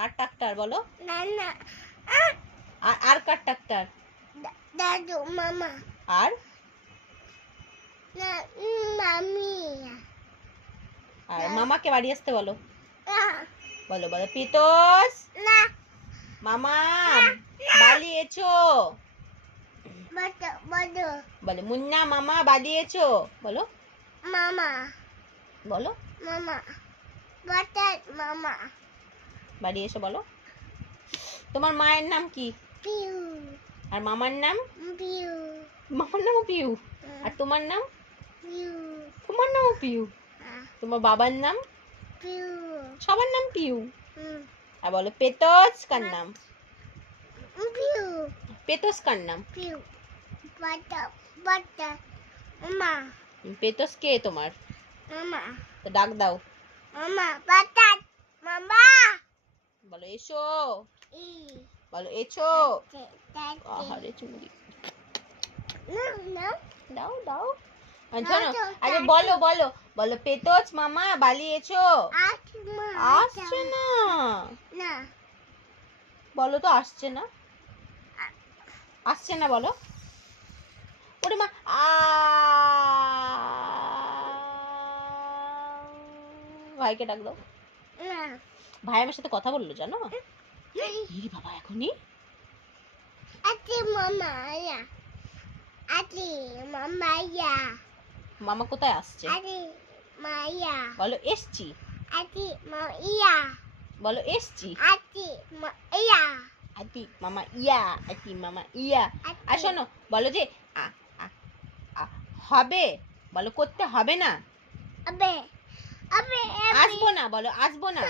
কার tractor বলো? না না আর কার ট্রাক্টর? দাদু মামা আর না মামি আর মামাকে বাড়ি আসতে বলো। না বলো বলো পিতোস না মামা বালি এছো। বড় বড় বলো মুন্না মামা বালি এছো। বলো মামা বলো মামা বড় মামা বাড়ি এসো বলো। তোমার মায়ের নাম কি? পিউ আর মামার নাম? পিউ মামার নামও পিউ। আর তোমার নাম? পিউ তোমার নামও পিউ। তোমার বাবার নাম? পিউ সবার নাম পিউ। আর বলো পেতোস কার নাম? পিউ পেতোস কার নাম? পিউ বড় বড় মামা পেতোস কে তোমার? মামা তো ডাক দাও। মামা বড় মামা বলো এসো। ই বলো এসো। দাদু আহারে চুমড়ি না না দাও দাও। শোনো আরে বলো বলো বলো পেতোস মামা বালি এসো। আসছে না। না বলো তো আসছে না। আসছে না বলো। ওরে মা ভাইকে ডাক দাও। না ভাই আমার সাথে কথা বললো জানো? ই বাবা এখনই আতি মামা ইয়া আতি মামা ইয়া মামা কোথায় আসছে? আতি মাইয়া বলো এসছি। আতি মাইয়া বলো এসছি। আতি মাইয়া আতি মামা ইয়া আতি মামা ইয়া। আর শোনো বলো যে হবে বলো করতে হবে না। আবে আবে আসবো না বলো আসবো না।